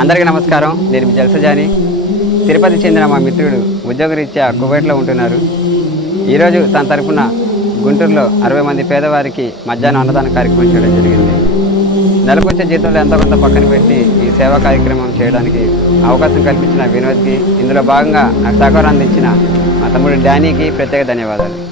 అందరికీ నమస్కారం. నేను మీ జల్సజాని. తిరుపతి చెందిన మా మిత్రుడు ఉద్యోగరీత్యా కువైట్లో ఉంటున్నారు. ఈరోజు తన తరఫున గుంటూరులో అరవై మంది పేదవారికి మధ్యాహ్నం అన్నదాన కార్యక్రమం చేయడం జరిగింది. నెలకొచ్చే జీతంలో ఎంతో కొంత పక్కన పెట్టి ఈ సేవా కార్యక్రమం చేయడానికి అవకాశం కల్పించిన వినోద్కి ఇందులో భాగంగా నాకు సహకారం అందించిన మా తమ్ముడు డానీకి ప్రత్యేక ధన్యవాదాలు.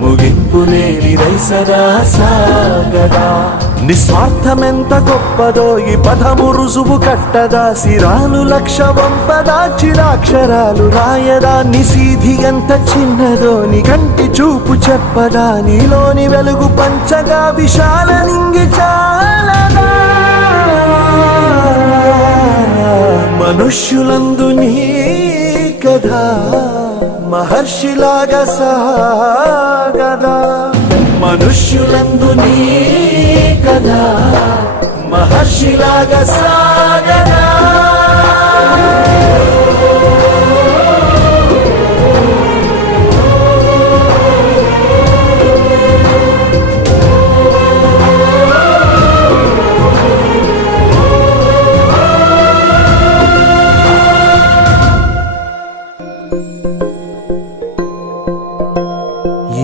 ముగింపు లేనిదై సదా సాగదా? నిస్వార్థమెంత గొప్పదో ఈ పదము రుజువు కట్టదా? సిరాలు లక్ష వంపదా చిరాక్షరాలు రాయదా? నిసీధి ఎంత చిన్నదో నీ కంటి చూపు చెప్పదా? నీలోని వెలుగు పంచగా విశాల నింగి చాలదా? మనుష్యులందు నీ కథ మహర్షిలాగా కదా మనుష్యులందు నీ కదా మహర్షిలాగా సాగదా.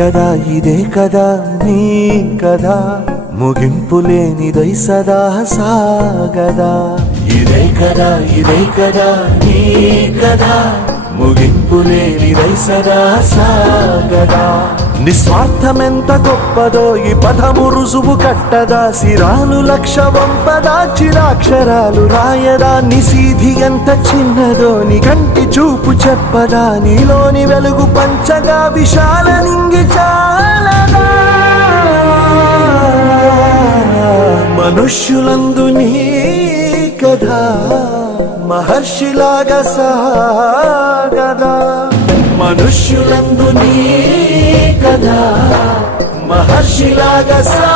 కదా ఇదే కదా నీ కదా. ముగింపు లేనిదై సదా సాగదా. ఇదే కదా ఇదే కదా నీ కదా. ముగింపు లేనిదై సదా సాగదా. నిస్వార్థమెంత గొప్పదో ఈ పదము రుజువు కట్టదా. సిరాలు లక్ష వంపదా చిరాక్షరాలు రాయదా నిసీధి ఎంత చిన్నదో నీ కంటి చూపు చెప్పదా నీలోని వెలుగు పంచగా విశాల నింగి చాలదా? మనుష్యులందు నీ కథ మహర్షిలాగా సాగదా? మనుష్యులందు నీ కథ మహర్షిలాగా సా